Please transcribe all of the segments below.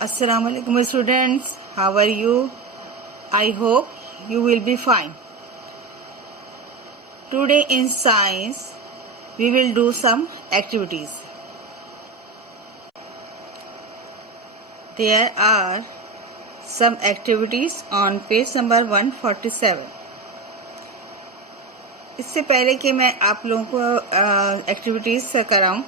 Assalamualaikum students, how are you? I hope you will be fine. Today in science, we will do some activities. There are some activities on page number 147. इससे पहले कि मैं आप लोगों को activities कराऊं,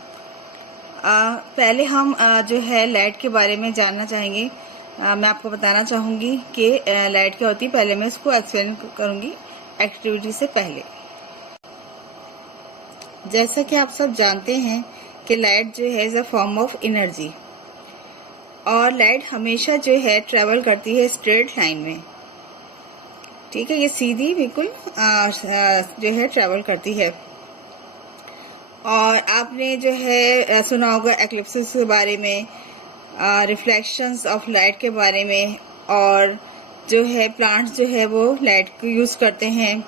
पहले हम जो है लाइट के बारे में जानना चाहेंगे। मैं आपको बताना चाहूँगी कि लाइट क्या होती है। पहले मैं इसको एक्सप्लेन करूँगी एक्टिविटी से पहले। जैसा कि आप सब जानते हैं कि लाइट जो है is a form of energy, और लाइट हमेशा जो है ट्रेवल करती है स्ट्रेट लाइन में। ठीक है, ये सीधी बिल्कुल जो है ट्रेवल करती है। और आपने जो है सुना होगा एक्लिप्सिस के बारे में, रिफ्लेक्शंस ऑफ लाइट के बारे में, और जो है प्लांट्स जो है वो लाइट को यूज़ करते हैं,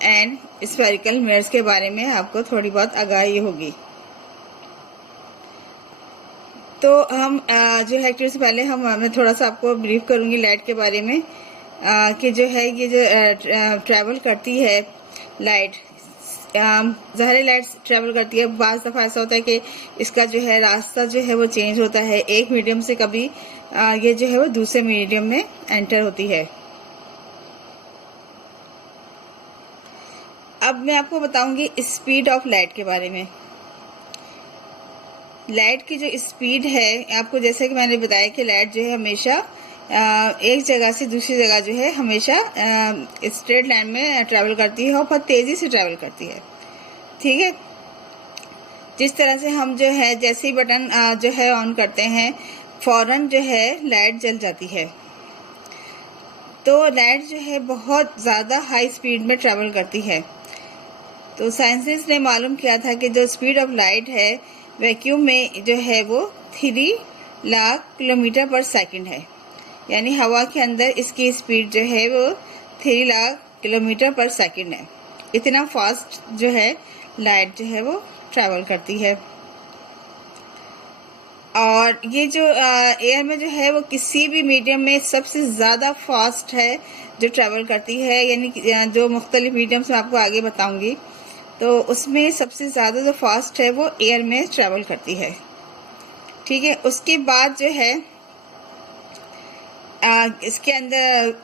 एंड स्फेरिकल मिरर्स के बारे में आपको थोड़ी बहुत आगाही होगी। तो हम जो है एक्टिविटी से पहले मैं थोड़ा सा आपको ब्रीफ करूंगी लाइट के बारे में, कि जो है ये जो ट्रैवल करती है लाइट, ज़ाहिर लाइट ट्रैवल करती है। बाज़ दफ़ा ऐसा होता है कि इसका जो है रास्ता जो है वो चेंज होता है, एक मीडियम से कभी ये जो है वो दूसरे मीडियम में एंटर होती है। अब मैं आपको बताऊंगी स्पीड ऑफ लाइट के बारे में। लाइट की जो स्पीड है, आपको जैसे कि मैंने बताया कि लाइट जो है हमेशा एक जगह से दूसरी जगह जो है हमेशा स्ट्रेट लाइन में ट्रैवल करती है और बहुत तेज़ी से ट्रैवल करती है। ठीक है, जिस तरह से हम जो है जैसे ही बटन जो है ऑन करते हैं, फौरन जो है लाइट जल जाती है। तो लाइट जो है बहुत ज़्यादा हाई स्पीड में ट्रैवल करती है। तो साइंटिस्ट ने मालूम किया था कि जो स्पीड ऑफ लाइट है वैक्यूम में जो है वो 3 लाख किलोमीटर पर सेकंड है। यानी हवा के अंदर इसकी स्पीड जो है वो 3 लाख किलोमीटर पर सेकंड है। इतना फास्ट जो है लाइट जो है वो ट्रैवल करती है। और ये जो एयर में जो है वो किसी भी मीडियम में सबसे ज़्यादा फास्ट है जो ट्रैवल करती है। यानी जो मुख्तलिफ मीडियम्स मैं आपको आगे बताऊंगी, तो उसमें सबसे ज़्यादा जो फास्ट है वो एयर में ट्रैवल करती है। ठीक है, उसके बाद जो है इसके अंदर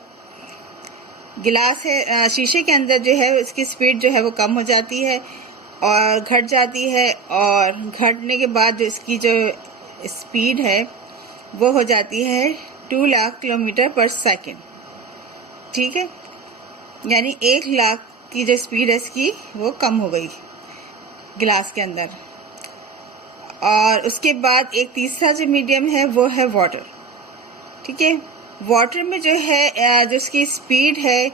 गिलास है, शीशे के अंदर जो है इसकी स्पीड जो है वो कम हो जाती है और घट जाती है, और घटने के बाद जो इसकी जो स्पीड है वो हो जाती है 2 लाख किलोमीटर पर सेकंड। ठीक है, यानी 1 लाख की जो स्पीड है इसकी वो कम हो गई गिलास के अंदर। और उसके बाद एक तीसरा जो मीडियम है वो है वाटर। ठीक है, वाटर में जो है जो इसकी स्पीड है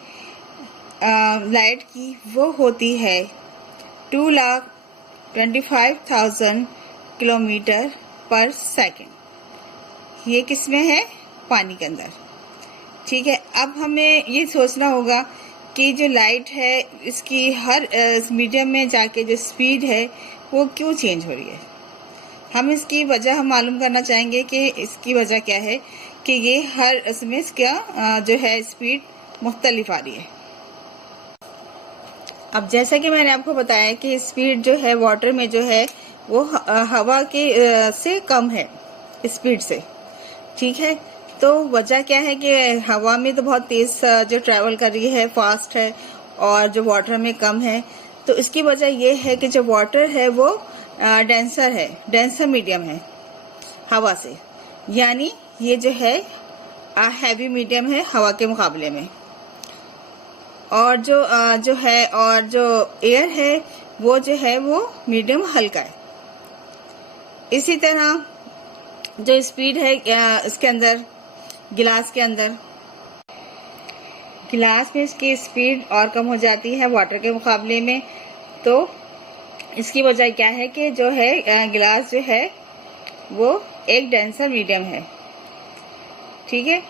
लाइट की वो होती है 2,25,000 किलोमीटर पर सेकंड। ये किसमें है? पानी के अंदर। ठीक है, अब हमें ये सोचना होगा कि जो लाइट है इसकी हर मीडियम में जाके जो स्पीड है वो क्यों चेंज हो रही है। हम इसकी वजह मालूम करना चाहेंगे कि इसकी वजह क्या है कि ये हर इसमें इसका जो है स्पीड मुख्तलिफ आ रही है। अब जैसा कि मैंने आपको बताया कि स्पीड जो है वाटर में जो है वो हवा के से कम है स्पीड से। ठीक है, तो वजह क्या है कि हवा में तो बहुत तेज जो ट्रैवल कर रही है, फास्ट है, और जो वाटर में कम है। तो इसकी वजह ये है कि जो वाटर है वो डेंसर है, डेंसर मीडियम है हवा से। यानी ये जो है हैवी मीडियम है हवा के मुकाबले में। और जो है और जो एयर है वो जो है वो मीडियम हल्का है। इसी तरह जो स्पीड है इसके अंदर गिलास के अंदर, गिलास में इसकी स्पीड और कम हो जाती है वाटर के मुकाबले में। तो इसकी वजह क्या है कि जो है गिलास जो है वो एक डेंसर मीडियम है। ठीक है,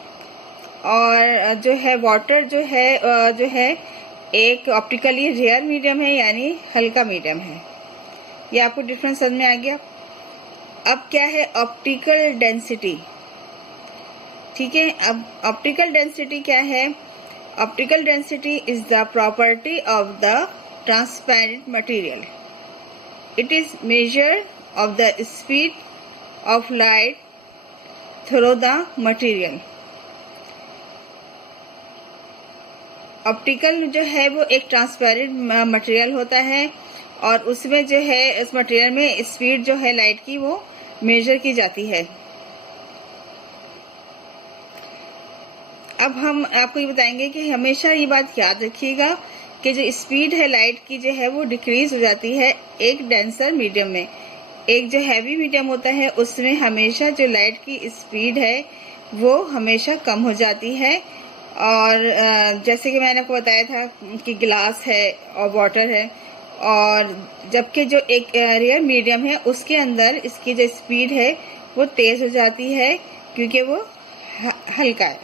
और जो है वाटर जो है एक ऑप्टिकली रेयर मीडियम है, यानी हल्का मीडियम है। ये आपको डिफरेंस समझ में आ गया। अब क्या है ऑप्टिकल डेंसिटी। ठीक है। अब ऑप्टिकल डेंसिटी क्या है? Optical density is the property of the transparent material. It is measure of the speed of light through the material. Optical जो है वो एक ट्रांसपेरेंट मटेरियल होता है और उसमें जो है इस मटेरियल में स्पीड जो है लाइट की वो मेजर की जाती है। अब हम आपको ये बताएंगे कि हमेशा ये बात याद रखिएगा कि जो स्पीड है लाइट की जो है वो डिक्रीज हो जाती है एक डेंसर मीडियम में। एक जो हैवी मीडियम होता है उसमें हमेशा जो लाइट की स्पीड है वो हमेशा कम हो जाती है। और जैसे कि मैंने आपको बताया था कि ग्लास है और वाटर है, और जबकि जो एक रियल मीडियम है उसके अंदर इसकी जो स्पीड है वो तेज हो जाती है क्योंकि वो हल्का है।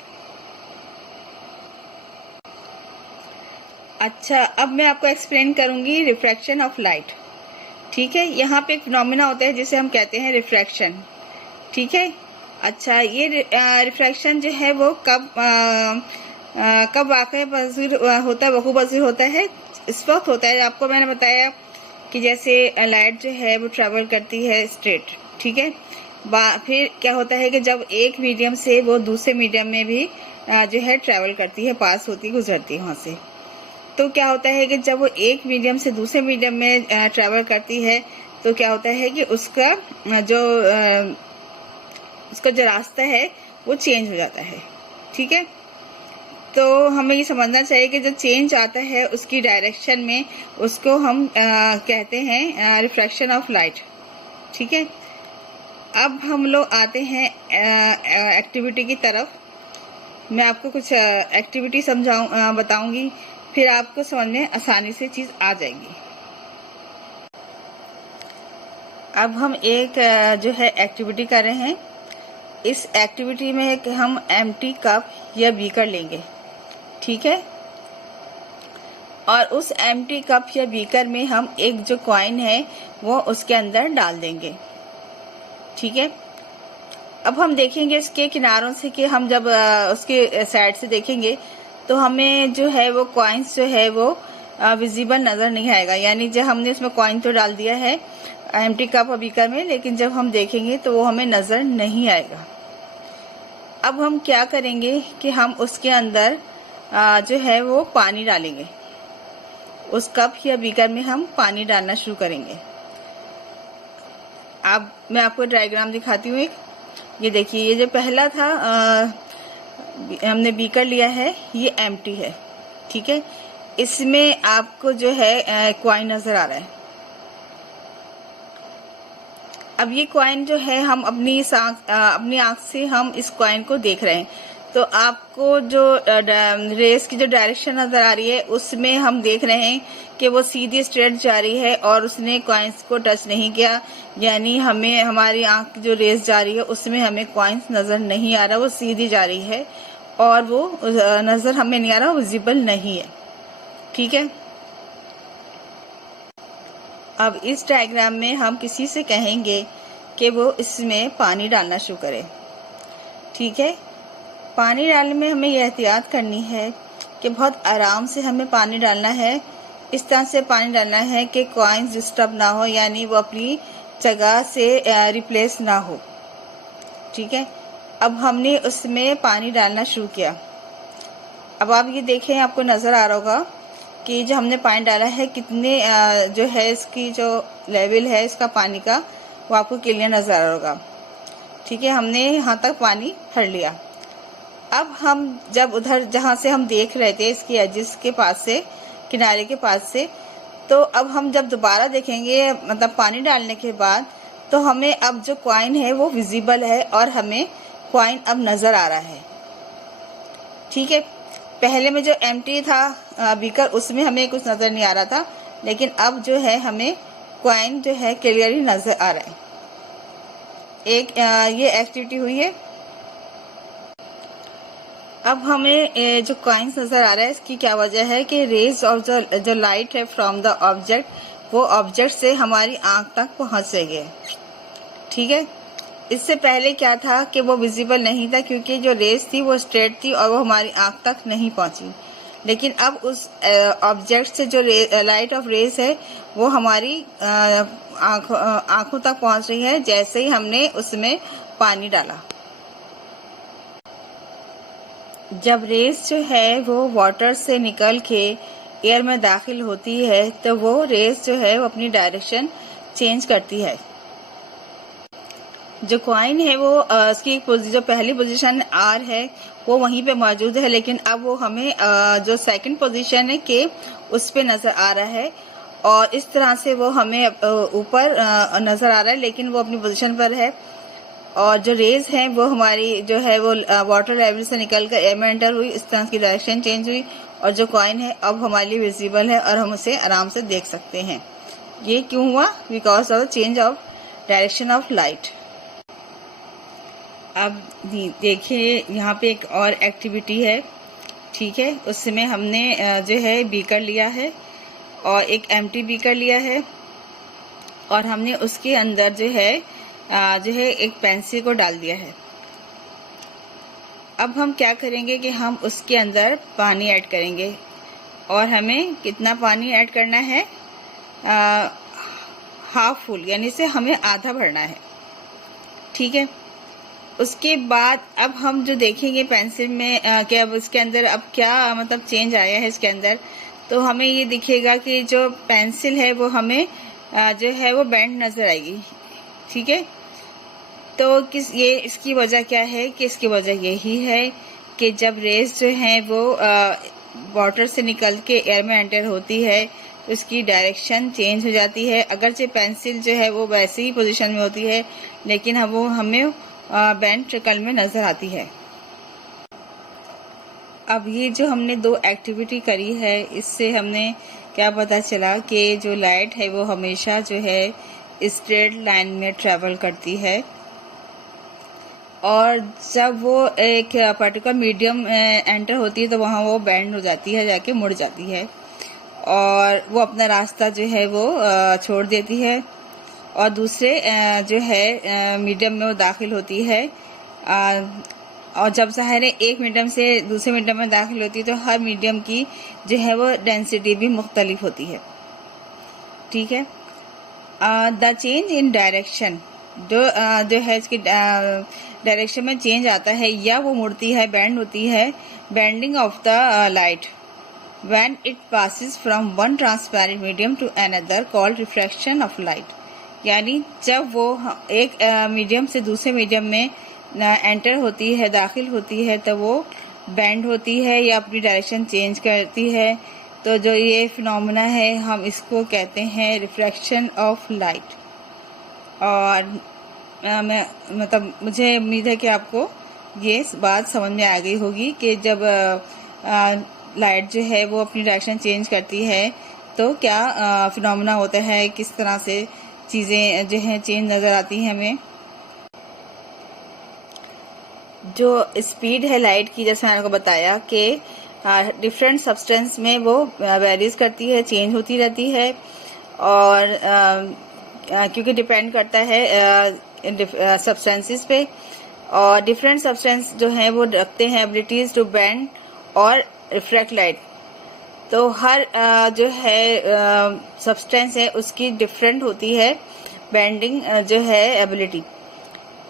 अच्छा, अब मैं आपको एक्सप्लेन करूंगी रिफ्रैक्शन ऑफ लाइट। ठीक है, यहाँ पे एक फिनोमेना होता है जिसे हम कहते हैं रिफ्रैक्शन। ठीक है। अच्छा, ये रिफ्रैक्शन जो है वो कब वाकई पज़ीर होता है, वकू पज़ीर होता है? इस वक्त होता है। आपको मैंने बताया कि जैसे लाइट जो है वो ट्रेवल करती है स्ट्रेट। ठीक है। फिर क्या होता है कि जब एक मीडियम से वो दूसरे मीडियम में भी जो है ट्रेवल करती है, पास होती है, गुजरती है वहाँ से। तो क्या होता है कि जब वो एक मीडियम से दूसरे मीडियम में ट्रेवल करती है तो क्या होता है कि उसका जो रास्ता है वो चेंज हो जाता है। ठीक है। तो हमें ये समझना चाहिए कि जो चेंज आता है उसकी डायरेक्शन में उसको हम कहते हैं रिफ्रैक्शन ऑफ लाइट। ठीक है। अब हम लोग आते हैं एक्टिविटी की तरफ। मैं आपको कुछ एक्टिविटी बताऊंगी, फिर आपको समझ में आसानी से चीज आ जाएगी। अब हम एक जो है एक्टिविटी कर रहे हैं। इस एक्टिविटी में एक हम एम्प्टी कप या बीकर लेंगे। ठीक है। और उस एम्प्टी कप या बीकर में हम एक जो कॉइन है वो उसके अंदर डाल देंगे। ठीक है। अब हम देखेंगे इसके किनारों से कि हम जब उसके साइड से देखेंगे तो हमें जो है वो कॉइन्स जो है वो विजिबल नजर नहीं आएगा। यानी जब हमने उसमें कॉइन तो डाल दिया है एम्प्टी कप और बीकर में, लेकिन जब हम देखेंगे तो वो हमें नजर नहीं आएगा। अब हम क्या करेंगे कि हम उसके अंदर जो है वो पानी डालेंगे। उस कप या बीकर में हम पानी डालना शुरू करेंगे। अब मैं आपको डायग्राम दिखाती हूँ एक। ये देखिए, ये जो पहला था हमने बीकर लिया है, ये एम्प्टी है। ठीक है। इसमें आपको जो है कॉइन नजर आ रहा है। अब ये कॉइन जो है हम अपनी आंख से हम इस कॉइन को देख रहे हैं, तो आपको जो रेस की जो डायरेक्शन नजर आ रही है उसमें हम देख रहे हैं कि वो सीधी स्ट्रेट जा रही है और उसने कॉइन्स को टच नहीं किया। यानी हमें हमारी आंख की जो रेस जा रही है उसमें हमें कॉइन्स नजर नहीं आ रहा, वो सीधी जा रही है और वो नजर हमें नहीं आ रहा, विजिबल नहीं है। ठीक है। अब इस डायग्राम में हम किसी से कहेंगे कि वो इसमें पानी डालना शुरू करे। ठीक है। पानी डालने में हमें यह एहतियात करनी है कि बहुत आराम से हमें पानी डालना है। इस तरह से पानी डालना है कि कॉइन्स डिस्टर्ब ना हो, यानी वो अपनी जगह से रिप्लेस ना हो। ठीक है। अब हमने उसमें पानी डालना शुरू किया। अब आप ये देखें, आपको नजर आ रहा होगा कि जो हमने पानी डाला है कितने जो है इसकी जो लेवल है इसका पानी का वो आपको क्लियर नजर आ रहा होगा। ठीक है। हमने यहाँ तक पानी भर लिया। अब हम जब उधर जहाँ से हम देख रहे थे इसकी एजिस के पास से, किनारे के पास से, तो अब हम जब दोबारा देखेंगे मतलब पानी डालने के बाद, तो हमें अब जो कॉइन है वो विजिबल है और हमें कॉइन अब नजर आ रहा है। ठीक है। पहले में जो एम्प्टी था बीकर उसमें हमें कुछ नजर नहीं आ रहा था, लेकिन अब जो है हमें कॉइन जो है क्लियरली नजर आ रहा है। एक ये एक्टिविटी हुई है। अब हमें जो कॉइन्स नजर आ रहा है इसकी क्या वजह है कि रेज ऑफ जो लाइट है फ्रॉम द ऑब्जेक्ट वो ऑब्जेक्ट से हमारी आंख तक पहुंच रही है। ठीक है। इससे पहले क्या था कि वो विजिबल नहीं था, क्योंकि जो रेस थी वो स्ट्रेट थी और वो हमारी आँख तक नहीं पहुंची। लेकिन अब उस ऑब्जेक्ट से जो लाइट ऑफ रेस है वो हमारी आँखों तक पहुंच रही है जैसे ही हमने उसमें पानी डाला। जब रेस जो है वो वाटर से निकल के एयर में दाखिल होती है तो वो रेस जो है वो अपनी डायरेक्शन चेंज करती है। जो कॉइन है वो उसकी जो पहली पोजीशन आर है वो वहीं पे मौजूद है, लेकिन अब वो हमें जो सेकंड पोजीशन है के उस पे नजर आ रहा है और इस तरह से वो हमें ऊपर नजर आ रहा है, लेकिन वो अपनी पोजीशन पर है। और जो रेज है वो हमारी जो है वो वाटर लेवल से निकलकर एयर में एंटर हुई, इस तरह की डायरेक्शन चेंज हुई और जो कॉइन है अब हमारे लिए विजिबल है और हम उसे आराम से देख सकते हैं। ये क्यों हुआ? Because of the change of direction of light. अब देखिए यहाँ पे एक और एक्टिविटी है, ठीक है। उसमें हमने जो है बीकर लिया है और एक एम्प्टी बीकर लिया है और हमने उसके अंदर जो है एक पेंसिल को डाल दिया है। अब हम क्या करेंगे कि हम उसके अंदर पानी ऐड करेंगे और हमें कितना पानी ऐड करना है? हाफ फुल, यानी से हमें आधा भरना है, ठीक है। उसके बाद अब हम जो देखेंगे पेंसिल में क्या अब इसके अंदर अब क्या मतलब चेंज आया है इसके अंदर, तो हमें ये दिखेगा कि जो पेंसिल है वो हमें जो है वो बेंड नजर आएगी, ठीक है। तो इसकी वजह क्या है? कि इसकी वजह यही है कि जब रेस जो है वो वाटर से निकल के एयर में एंटर होती है तो इसकी डायरेक्शन चेंज हो जाती है। अगरचे पेंसिल जो है वो वैसे ही पोजीशन में होती है, लेकिन वो हमें बेंड ट्रिकल में नजर आती है। अब ये जो हमने दो एक्टिविटी करी है, इससे हमने क्या पता चला कि जो लाइट है वो हमेशा जो है स्ट्रेट लाइन में ट्रेवल करती है और जब वो एक पर्टिकुलर मीडियम एंटर होती है तो वहाँ वो बेंड हो जाती है, जाके मुड़ जाती है और वो अपना रास्ता जो है वो छोड़ देती है और दूसरे जो है मीडियम में वो दाखिल होती है। और जब ज़ाहिर है एक मीडियम से दूसरे मीडियम में दाखिल होती है तो हर मीडियम की जो है वो डेंसिटी भी मुख्तलिफ होती है, ठीक है। द चेंज इन डायरेक्शन जो है इसकी डायरेक्शन में चेंज आता है या वो मुड़ती है, बेंड होती है, bending of the light when it passes from one transparent medium to another called refraction of light. यानी जब वो एक मीडियम से दूसरे मीडियम में एंटर होती है, दाखिल होती है, तो वो बेंड होती है या अपनी डायरेक्शन चेंज करती है। तो जो ये फिनोमेना है हम इसको कहते हैं रिफ्रैक्शन ऑफ लाइट। और मैं मतलब मुझे उम्मीद है कि आपको ये बात समझ में आ गई होगी कि जब लाइट जो है वो अपनी डायरेक्शन चेंज करती है तो क्या फिनोमेना होता है, किस तरह से चीज़ें जो हैं चेंज नज़र आती हैं हमें। जो स्पीड है लाइट की, जैसे मैंने आपको बताया कि डिफरेंट सब्सटेंस में वो वेरीज करती है, चेंज होती रहती है और क्योंकि डिपेंड करता है सब्सटेंसेस पे और डिफरेंट सब्सटेंस जो हैं वो रखते हैं एबिलिटीज टू बेंड और रिफ्रैक्ट लाइट। तो हर जो है सब्सटेंस है उसकी डिफरेंट होती है बेंडिंग जो है एबिलिटी,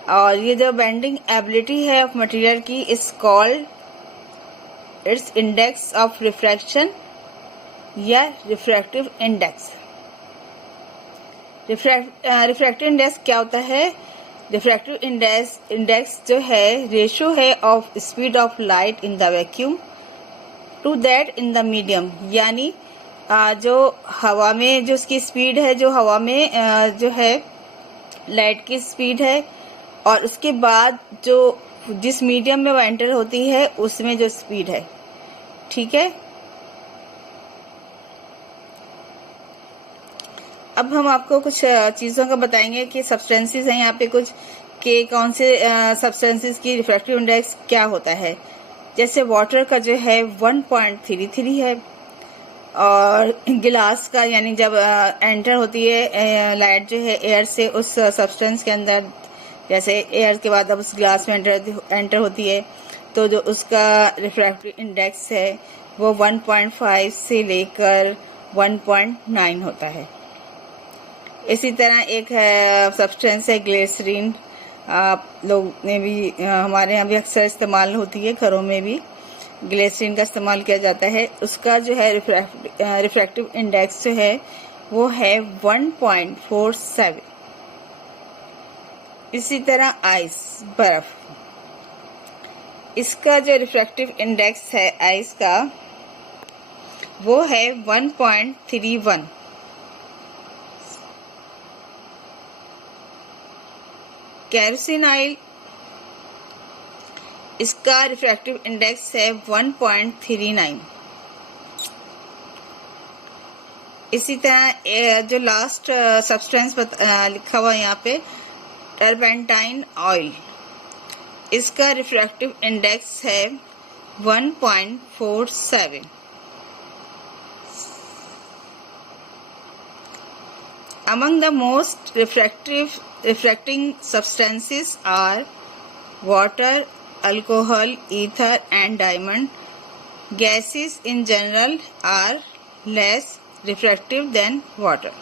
और ये जो बेंडिंग एबिलिटी है ऑफ मटेरियल की is called its index of refraction या रिफ्रैक्टिव इंडेक्स। रिफ्रैक्टिव इंडेक्स क्या होता है? रिफ्रैक्टिव इंडेक्स जो है रेशियो है of speed of light in the vacuum to that in the medium. यानी जो हवा में जो उसकी स्पीड है, जो हवा में जो है लाइट की स्पीड है और उसके बाद जो जिस मीडियम में वो एंटर होती है उसमें जो स्पीड है, ठीक है। अब हम आपको कुछ चीज़ों का बताएंगे कि सब्सटेंसेस हैं यहाँ पे कुछ कि कौन से सब्सटेंसेस की रिफ्रैक्टिव इंडेक्स क्या होता है। जैसे वाटर का जो है 1.33 है और गिलास का यानी जब एंटर होती है लाइट जो है एयर से उस सब्सटेंस के अंदर जैसे एयर के बाद अब उस ग्लास में एंटर होती है तो जो उसका रिफ्रैक्टिव इंडेक्स है वो 1.5 से लेकर 1.9 होता है। इसी तरह एक है सब्सटेंस है ग्लिसरीन, आप लोग ने भी हमारे यहाँ भी अक्सर इस्तेमाल होती है, घरों में भी ग्लिसरीन का इस्तेमाल किया जाता है। उसका जो है रिफ्रैक्टिव इंडेक्स जो है वो है 1.47। इसी तरह आइस, बर्फ, इसका जो रिफ्रैक्टिव इंडेक्स है आइस का वो है 1.31। केरोसिन ऑयल, इसका रिफ्रैक्टिव इंडेक्स है 1.39। इसी तरह जो लास्ट सब्सटेंस लिखा हुआ है यहाँ पे टर्पेंटाइन ऑयल, इसका रिफ्रैक्टिव इंडेक्स है 1.47। Among the most refracting substances are water, alcohol, ether and diamond. Gases in general are less refractive than water.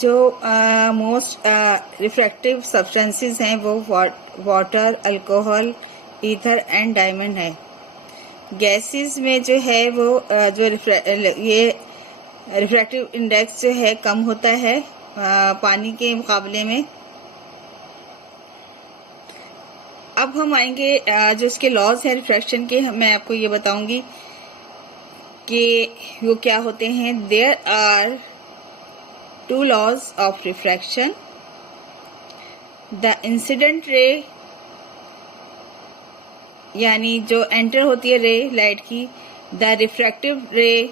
जो मोस्ट रिफ्रैक्टिव सब्सटेंसेस हैं वो water, alcohol, ether and diamond है। Gases में जो है वो जो ये रिफ्रैक्टिव इंडेक्स जो है कम होता है पानी के मुकाबले में। अब हम आएंगे जो इसके लॉज हैं रिफ्रैक्शन के, मैं आपको ये बताऊंगी कि वो क्या होते हैं। There are 2 laws of refraction. The incident ray यानी जो एंटर होती है रे लाइट की, द रिफ्रैक्टिव रे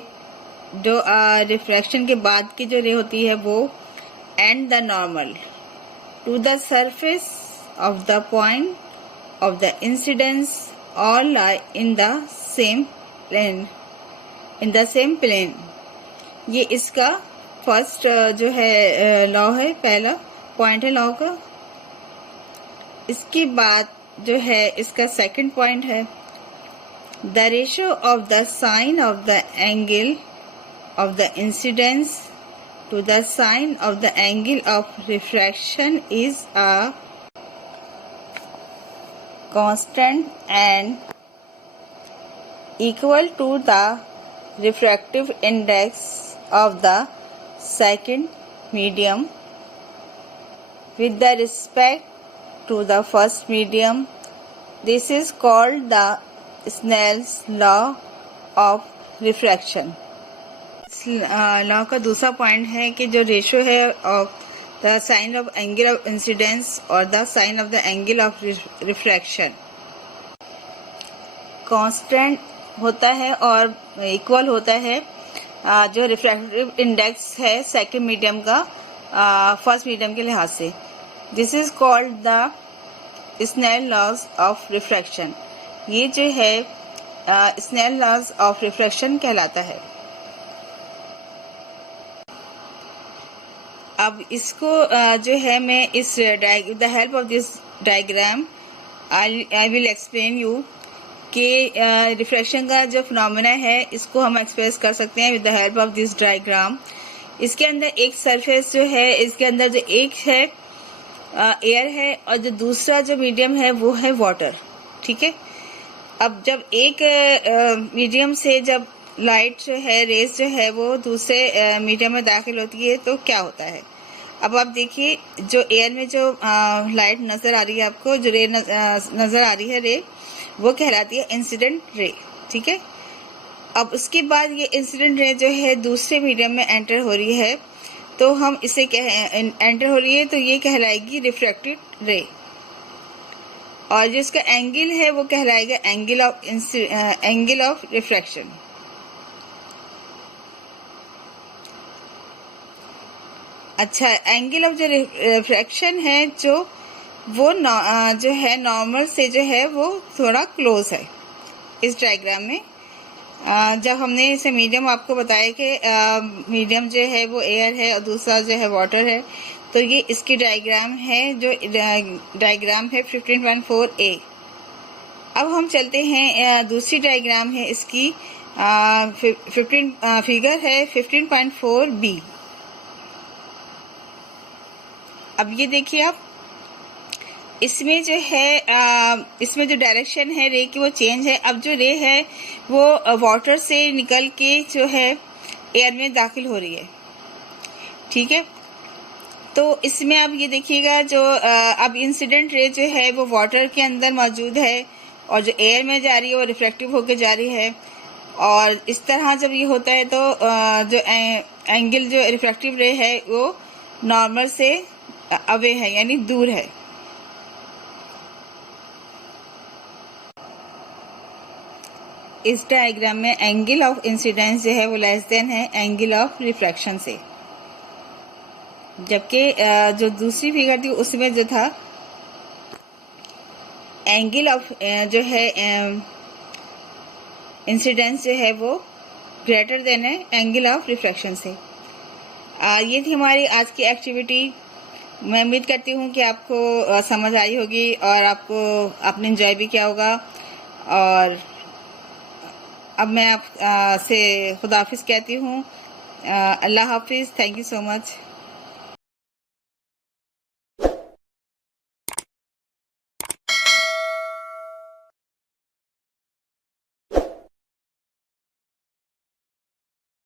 जो रिफ्रैक्शन के बाद की जो रे होती है वो, and the normal to the surface of the point of the incidence all lie in the same plane. ये इसका फर्स्ट जो है लॉ है, पहला पॉइंट है लॉ का। इसके बाद जो है इसका सेकंड पॉइंट है the ratio of the sine of the angle of the incidence to the sine of the angle of refraction is a constant and equal to the refractive index of the second medium with the respect to the first medium. This is called the Snell's law of refraction. Law का दूसरा point है कि जो ratio है of the sine of angle of incidence और the sine of the angle of refraction constant होता है और इक्वल होता है जो रिफ्रैक्टिव इंडेक्स है सेकंड मीडियम का फर्स्ट मीडियम के लिहाज से। This is called the Snell laws of refraction. ये जो है स्नेल लॉज ऑफ रिफ्रैक्शन कहलाता है। अब इसको जो है मैं इस the help of this diagram I will explain you कि रिफ्रैक्शन का जो फिनोमेना है इसको हम एक्सप्रेस कर सकते हैं with the help of this diagram. इसके अंदर एक सरफेस जो है, इसके अंदर जो एक है एयर है और जो दूसरा जो मीडियम है वो है वाटर, ठीक है। अब जब एक मीडियम से जब लाइट जो है, रेस जो है वो दूसरे मीडियम में दाखिल होती है तो क्या होता है। अब आप देखिए जो एयर में जो लाइट नजर आ रही है आपको, जो रे नजर आ रही है रे, वो कहलाती है इंसिडेंट रे, ठीक है। अब उसके बाद ये इंसिडेंट रे जो है दूसरे मीडियम में एंटर हो रही है तो हम इसे एंटर हो रही है तो ये कहलाएगी रिफ्रैक्टेड रे, और जिसका एंगल है वो कहलाएगा एंगल ऑफ रिफ्रैक्शन। अच्छा, एंगल ऑफ जो रिफ्रैक्शन है जो वो जो है नॉर्मल से जो है वो थोड़ा क्लोज है इस डायग्राम में। जब हमने इसे मीडियम आपको बताया कि मीडियम जो है वो एयर है और दूसरा जो है वाटर है, तो ये इसकी डायग्राम है, जो डायग्राम है 15.4a। अब हम चलते हैं, दूसरी डायग्राम है इसकी, 15 फिगर है 15.4b। अब ये देखिए आप, इसमें जो है इसमें जो डायरेक्शन है रे की वो चेंज है। अब जो रे है वो वाटर से निकल के जो है एयर में दाखिल हो रही है, ठीक है। तो इसमें अब ये देखिएगा, जो अब इंसिडेंट रे जो है वो वाटर के अंदर मौजूद है और जो एयर में जा रही है वो रिफ्लेक्टिव होके जा रही है। और इस तरह जब ये होता है तो जो एंगल जो रिफ्लेक्टिव रे है वो नॉर्मल से अवे है, यानी दूर है। इस डायग्राम में एंगल ऑफ इंसिडेंस जो है वो लेस देन है एंगल ऑफ रिफ्लेक्शन से, जबकि जो दूसरी फिगर थी उसमें जो था एंगल ऑफ जो है इंसिडेंस जो है वो ग्रेटर देन है एंगल ऑफ रिफ्लेक्शन से। ये थी हमारी आज की एक्टिविटी। मैं उम्मीद करती हूँ कि आपको समझ आई होगी और आपने एंजॉय भी किया होगा। और अब मैं आप से खुदाफिज कहती हूँ। अल्लाह हाफिज़। Thank you so much.